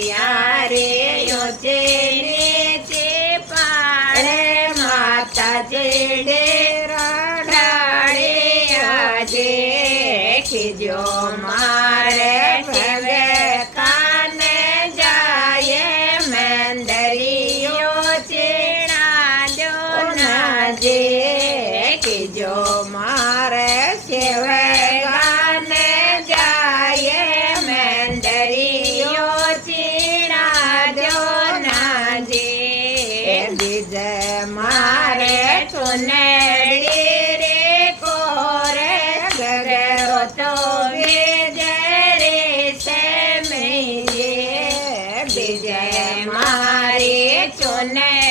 યારે યોજે નીચે પાડે માતા જેડે રડાડે આજે ખીજો મારે ભવે કાને જાય મેંદરીઓ ચીણા જો નાજે ખીજો મારે સેવે ગાને જાય મેંદરીઓ બીજે મારે ચુનેડી રે કોરે ગગરો તો બીજે રે સેમીએ બીજે મારી ચુને